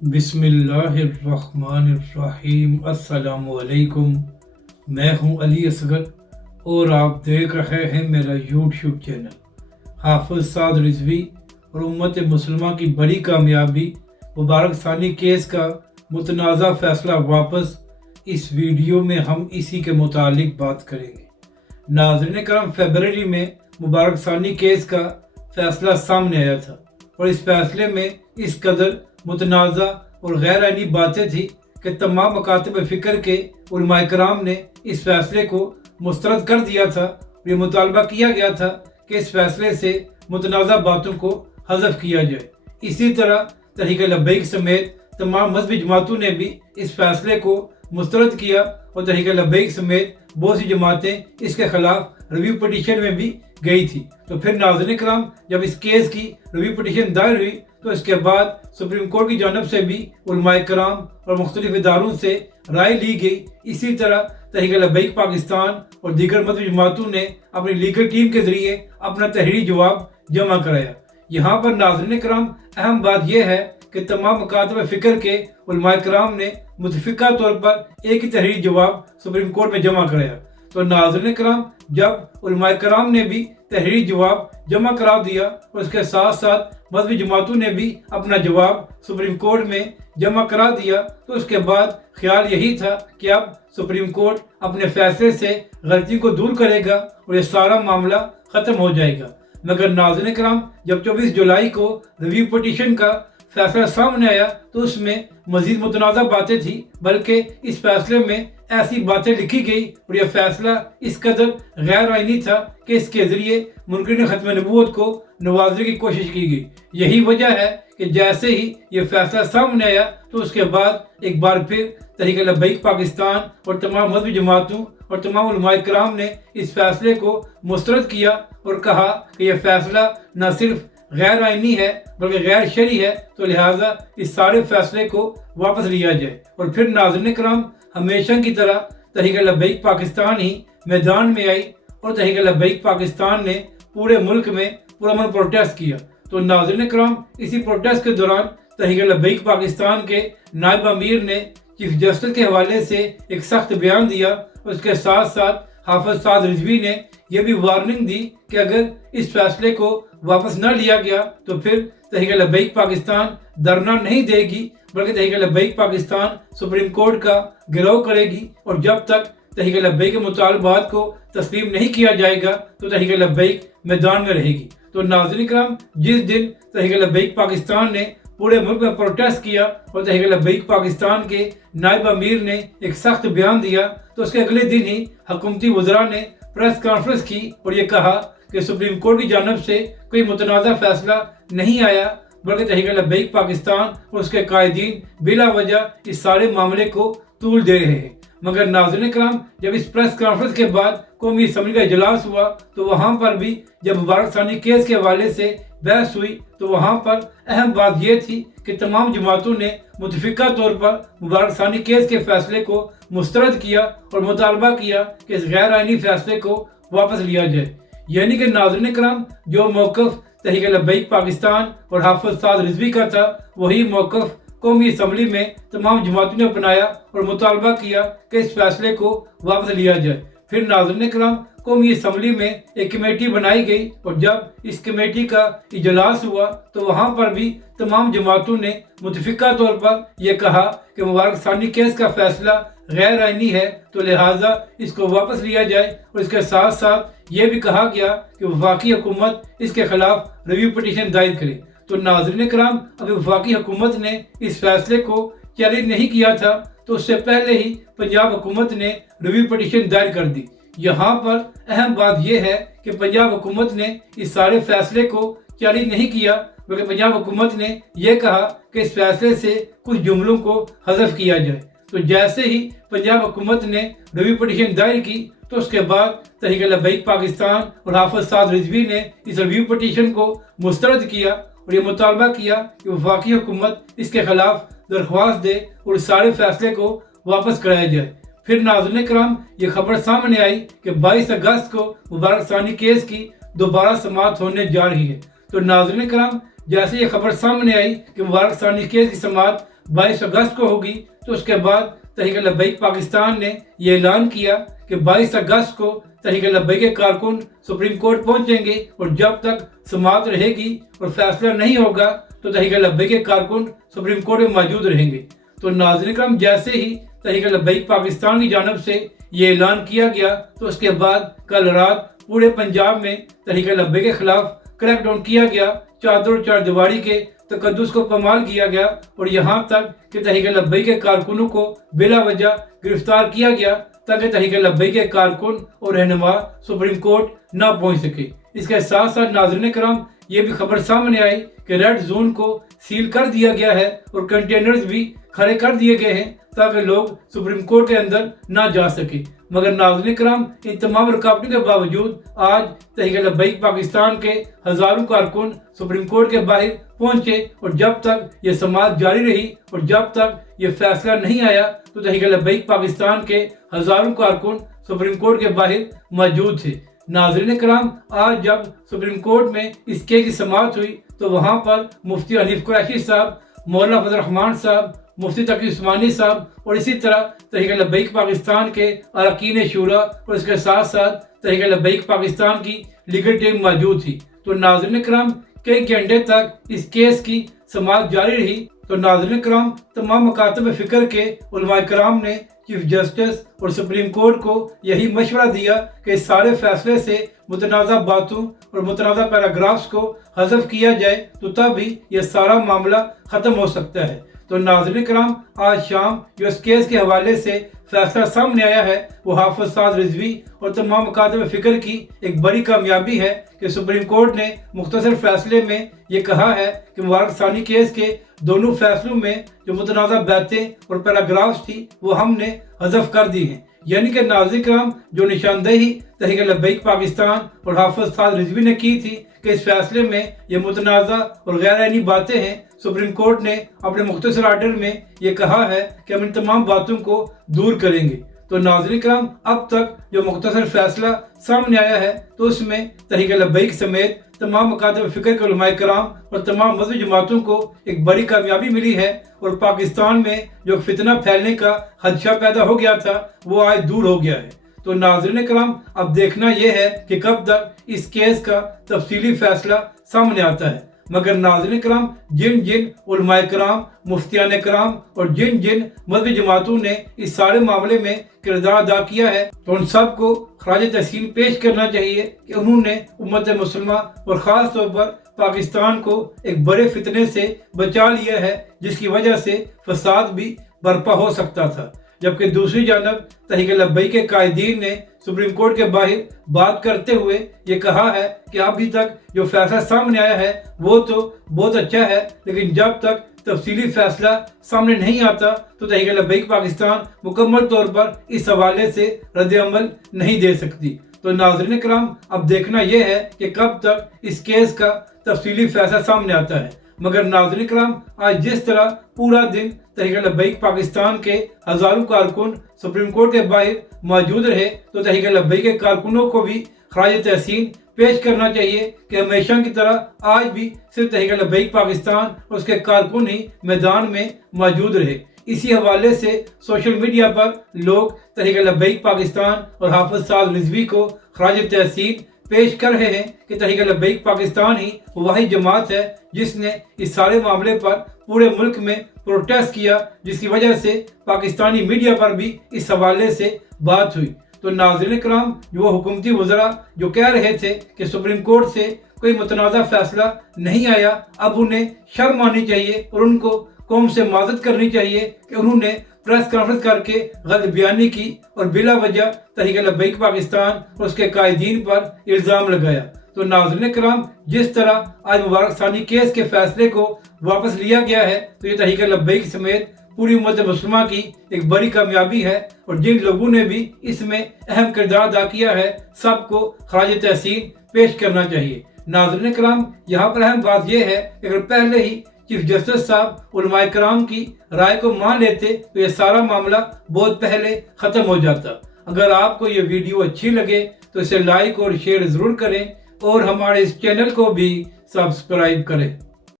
بسم اللہ الرحمن الرحیم۔ السلام علیکم، میں ہوں علی اصغر اور آپ دیکھ رہے ہیں میرا یوٹیوب چینل حافظ سعد رضوی اور امت مسلمہ کی بڑی کامیابی مبارک ثانی کیس کا متنازع فیصلہ واپس۔ اس ویڈیو میں ہم اسی کے متعلق بات کریں گے۔ ناظرین کرام، فیبرری میں مبارک ثانی کیس کا فیصلہ سامنے آیا تھا اور اس فیصلے میں اس قدر متنازع اور غیر آئینی باتیں تھیں کہ تمام مکاتب فکر کے علماء کرام نے اس فیصلے کو مسترد کر دیا تھا اور یہ مطالبہ کیا گیا تھا کہ اس فیصلے سے متنازع باتوں کو حذف کیا جائے۔ اسی طرح تحریک لبیک سمیت تمام مذہبی جماعتوں نے بھی اس فیصلے کو مسترد کیا اور تحریک لبیک سمیت بہت سی جماعتیں اس کے خلاف ریویو پٹیشن میں بھی گئی تھی۔ تو پھر ناظرین کرام، جب اس کیس کی ریویو پٹیشن دائر ہوئی تو اس کے بعد سپریم کورٹ کی جانب سے بھی علماء کرام اور مختلف اداروں سے رائے لی گئی۔ اسی طرح تحریک لبیک پاکستان اور دیگر مذہبی جماعتوں نے اپنی لیگل ٹیم کے ذریعے اپنا تحریری جواب جمع کرایا۔ یہاں پر ناظرین کرام، اہم بات یہ ہے کہ تمام مکاتب فکر کے علماء کرام نے متفقہ طور پر ایک ہی تحریری جواب سپریم کورٹ میں جمع کرایا۔ تو ناظرین کرام، جب علماء کرام نے بھی تحریری جواب جمع کرا دیا اور اس کے ساتھ ساتھ مذہبی جماعتوں نے بھی اپنا جواب سپریم کورٹ میں جمع کرا دیا، تو اس کے بعد خیال یہی تھا کہ اب سپریم کورٹ اپنے فیصلے سے غلطی کو دور کرے گا اور یہ سارا معاملہ ختم ہو جائے گا۔ مگر ناظرین کرام، جب 24 جولائی کو ریویو پٹیشن کا فیصلہ سامنے آیا تو اس میں مزید متنازع باتیں تھیں، بلکہ اس فیصلے میں ایسی باتیں لکھی گئی اور یہ فیصلہ اس قدر غیر آئینی تھا کہ اس کے ذریعے منکرین ختم نبوت کو نوازنے کی کوشش کی گئی۔ یہی وجہ ہے کہ جیسے ہی یہ فیصلہ سامنے آیا تو اس کے بعد ایک بار پھر تحریک لبیک پاکستان اور تمام مذہبی جماعتوں اور تمام علماء کرام نے اس فیصلے کو مسترد کیا اور کہا کہ یہ فیصلہ نہ صرف غیر آئینی ہے بلکہ غیر شرعی ہے، تو لہٰذا اس سارے فیصلے کو واپس لیا جائے۔ اور پھر ناظرین کرام، ہمیشہ کی طرح تحریک لبیک پاکستان ہی میدان میں آئی اور تحریک لبیک پاکستان نے پورے ملک میں پرامن پروٹیسٹ کیا۔ تو ناظرین کرام، اسی پروٹیسٹ کے دوران تحریک لبیک پاکستان کے نائب امیر نے چیف جسٹس کے حوالے سے ایک سخت بیان دیا اور اس کے ساتھ ساتھ حافظ سعد رضوی نے یہ بھی وارننگ دی کہ اگر اس فیصلے کو واپس نہ لیا گیا تو پھر تحریک لبیک پاکستان دھرنا نہیں دے گی بلکہ تحریک لبیک پاکستان سپریم کورٹ کا گھیراؤ کرے گی، اور جب تک تحریک لبیک کے مطالبات کو تسلیم نہیں کیا جائے گا تو تحریک لبیک میدان میں رہے گی۔ تو ناظرین کرام، جس دن تحریک لبیک پاکستان نے پورے ملک میں پروٹیسٹ کیا اور تحریک لبیک پاکستان کے نائب امیر نے ایک سخت بیان دیا، تو اس کے اگلے دن ہی حکومتی وزراء نے پریس کانفرنس کی اور یہ کہا کہ سپریم کورٹ کی جانب سے کوئی متنازع فیصلہ نہیں آیا بلکہ تحریک لبیک پاکستان اور اس کے قائدین بلا وجہ اس سارے معاملے کو طول دے رہے ہیں۔ مگر ناظرین کرام، جب اس پریس کانفرنس کے بعد قومی اسمبلی کا اجلاس ہوا تو وہاں پر بھی جب مبارک ثانی کیس کے حوالے سے بحث ہوئی تو وہاں پر اہم بات یہ تھی کہ تمام جماعتوں نے متفقہ طور پر مبارک ثانی کیس کے فیصلے کو مسترد کیا اور مطالبہ کیا کہ اس غیر آئینی فیصلے کو واپس لیا جائے۔ یعنی کہ ناظرین کرام، جو موقف تحریک لبیک پاکستان اور حافظ سعد رضوی کا تھا وہی موقف قومی اسمبلی میں تمام جماعتوں نے اپنایا اور مطالبہ کیا کہ اس فیصلے کو واپس لیا جائے۔ پھر ناظرین کرام، قومی اسمبلی میں ایک کمیٹی بنائی گئی اور جب اس کمیٹی کا اجلاس ہوا تو وہاں پر بھی تمام جماعتوں نے متفقہ طور پر یہ کہا کہ مبارک ثانی کیس کا فیصلہ غیر آئینی ہے، تو لہٰذا اس کو واپس لیا جائے، اور اس کے ساتھ ساتھ یہ بھی کہا گیا کہ وفاقی حکومت اس کے خلاف ریویو پٹیشن دائر کرے۔ تو ناظرین کرام، ابھی وفاقی حکومت نے اس فیصلے کو چیلنج نہیں کیا تھا تو اس سے پہلے ہی پنجاب حکومت نے ریویو پٹیشن دائر کر دی۔ یہاں پر اہم بات یہ ہے کہ پنجاب حکومت نے اس سارے فیصلے کو چیلنج نہیں کیا بلکہ پنجاب حکومت نے یہ کہا کہ اس فیصلے سے کچھ جملوں کو حذف کیا جائے۔ تو جیسے ہی پنجاب حکومت نے ریویو پٹیشن دائر کی تو اس کے بعد تحریک لبیک پاکستان اور حافظ سعد رضوی نے اس ریویو پٹیشن کو مسترد کیا اور یہ مطالبہ کیا کہ وفاقی حکومت اس کے خلاف درخواست دے اور اس سارے فیصلے کو واپس کرایا جائے۔ پھر ناظرین کرام، یہ خبر سامنے آئی کہ 22 اگست کو مبارک ثانی کیس کی دوبارہ سماعت ہونے جا رہی ہے۔ تو ناظرین کرام، جیسے یہ خبر سامنے آئی کہ مبارک ثانی کیس کی سماعت 22 अगस्त को होगी, तो उसके बाद तहरीक लब्बैक पाकिस्तान ने ये ऐलान किया कि 22 अगस्त को तहरीक लब्बैक के कारकुन सुप्रीम कोर्ट पहुंचेंगे और जब तक समाअत रहेगी और फैसला नहीं होगा तो तहरीक लब्बैक के कारकुन सुप्रीम कोर्ट में मौजूद रहेंगे। तो नाज़रीन करम, जैसे ही तहरीक लब्बैक पाकिस्तान की जानब से ये ऐलान किया गया तो उसके बाद कल रात पूरे पंजाब में तहरीक लब्बैक के खिलाफ क्रैकडाउन किया गया। चादर और चारदीवारी के तकद्दुस को पमाल किया गया और यहाँ तक कि तहरीक लब्बैक के कारकुनों को बिला वजह गिरफ्तार किया गया ताकि तहरीक लब्बैक के कारकुन और रहनुमा सुप्रीम कोर्ट ना पहुँच सके। इसके साथ साथ नाज़रीन करम, ये भी खबर सामने आई कि रेड जोन को सील कर दिया गया है और कंटेनर्स भी खड़े कर दिए गए हैं ताकि लोग सुप्रीम कोर्ट के अंदर ना जा सके। मगर नाज़रीन करम, इन तमाम रुकावटों के बावजूद आज तहरीक लब्बैक पाकिस्तान के हजारों कारकुन सुप्रीम कोर्ट के बाहर पहुंचे और जब तक ये समाअत जारी रही और जब तक ये फैसला नहीं आया तो तहरीक लब्बैक पाकिस्तान के हजारों कारकुन सुप्रीम कोर्ट के बाहर मौजूद थे। नाज़रीन करम, आज जब सुप्रीम कोर्ट में इस केस की समाअत हुई तो वहाँ पर मुफ्ती हनीफ कुरैशी साहब, मौलाना फजल रहमान साहब, मुफ्ती तकी उस्मानी साहब और इसी तरह तहरीक लब्बैक पाकिस्तान के अरकान शूरा और इसके साथ साथ तहरीक लब्बैक पाकिस्तान की लीगल टीम मौजूद थी। तो नाज़रीन करम, कई घंटे तक इस केस की समाअत जारी रही। तो नाज़रीन करम, तमाम मकातब फ़िक्र के उलमा कराम ने चीफ जस्टिस और सुप्रीम कोर्ट को यही मशवरा दिया कि इस सारे फैसले से मुतनाज़ा बातों और मुतनाज़ा पैराग्राफ्स को हज़फ किया जाए तो तब ही यह सारा मामला ख़त्म हो सकता है। तो नाज़रीन करम, आज शाम जो इस केस के हवाले से फैसला सामने आया है वो हाफिज साद रिजवी और तमाम मकातब फ़िक्र की एक बड़ी कामयाबी है कि सुप्रीम कोर्ट ने मुख्तसर फैसले में ये कहा है कि मुबारक सानी केस के दोनों फैसलों में जो मुतनाज़ा बातें और पैराग्राफ्स थी वो हमने हज़फ कर दी हैं। यानी कि नाज़रीन करम, जो निशानदेही तहरीक लब्बैक पाकिस्तान और हाफिज साद रिजवी ने की थी कि इस फैसले में ये मुतनाज़ा और गैर आईनी बातें हैं, सुप्रीम कोर्ट ने अपने मुख्तसर आर्डर में ये कहा है कि हम इन तमाम बातों को दूर करेंगे। तो नाज़रीन करम, अब तक जो मुख्तसर फैसला सामने आया है तो उसमें तहरीक लब्बैक समेत तमाम मकातब फ़िक्र के उलमाए कराम और तमाम मज़हबी जमातों को एक बड़ी कामयाबी मिली है और पाकिस्तान में जो फितना फैलने का खदशा पैदा हो गया था वो आज दूर हो गया है। तो नाज़रीन करम, अब देखना यह है कि कब तक इस केस का तफसीली फैसला सामने आता है। मगर नाज़रीन करम, जिन जिन उलमाए कराम, मुफ्तियान कराम और जिन जिन मज़हबी जमातों ने इस सारे मामले में किरदार अदा किया है तो उन सब को खराज तहसीन पेश करना चाहिए कि उन्होंने उम्मत मुसलमा और ख़ास तौर पर पाकिस्तान को एक बड़े फितने से बचा लिया है जिसकी वजह से फसाद भी बर्पा हो सकता था। जबकि दूसरी जानब तहरीक लब्बैक के कायदीन ने सुप्रीम कोर्ट के बाहर बात करते हुए ये कहा है कि अभी तक जो फैसला सामने आया है वो तो बहुत अच्छा है, लेकिन जब तक तफसीली फैसला सामने नहीं आता तो तहरीक लब्बैक पाकिस्तान मुकम्मल तौर पर इस हवाले से रद्द-ए-अमल नहीं दे सकती। तो नाज़रीन करम, अब देखना यह है कि कब तक इस केस का तफसीली फैसला सामने आता है। मगर नाज़रीन करम, आज जिस तरह पूरा दिन तहरीक लब्बैक पाकिस्तान के हजारों कारकुन सुप्रीम कोर्ट के बाहर मौजूद रहे तो तहरीक लब्बैक के कारकुनों को भी खराज तहसीन पेश करना चाहिए कि हमेशा की तरह आज भी सिर्फ तहरीक लब्बैक पाकिस्तान और उसके कारकुन ही मैदान में मौजूद रहे। इसी हवाले से सोशल मीडिया पर लोग तहरीक लब्बैक पाकिस्तान और हाफिज साद रिजवी को खराज तहसीन पेश कर रहे हैं कि तहरीक लब्बैक पाकिस्तान ही वाहिद जमात है जिसने इस सारे मामले पर पूरे मुल्क में प्रोटेस्ट किया, जिसकी वजह से पाकिस्तानी मीडिया पर भी इस हवाले से बात हुई। तो नाज़रीन करम, जो हुकूमती वज़रा जो कह रहे थे कि सुप्रीम कोर्ट से कोई मुतनाज़ा फैसला नहीं आया, अब उन्हें शर्म आनी चाहिए और उनको कौम से माज़रत करनी चाहिए कि उन्होंने प्रेस कॉन्फ्रेंस करके गलत बयानी की और बिला वजह तहरीक लब्बैक पाकिस्तान और उसके कायदीन पर इल्ज़ाम लगाया। तो नाज़रीन करम, जिस तरह आज मुबारक सानी केस के फैसले को वापस लिया गया है तो ये तहरीक लब्बैक समेत पूरी उम्मत मुस्लिमा की एक बड़ी कामयाबी है और जिन लोगों ने भी इसमें अहम किरदार अदा किया है सबको खराज तहसीन पेश करना चाहिए। नाज़रीन करम, यहाँ पर अहम बात यह है कि अगर पहले ही चीफ जस्टिस साहब उलमाए कराम की राय को मान लेते तो ये सारा मामला बहुत पहले ख़त्म हो जाता। अगर आपको ये वीडियो अच्छी लगे तो इसे लाइक और शेयर ज़रूर करें और हमारे इस चैनल को भी सब्सक्राइब करें।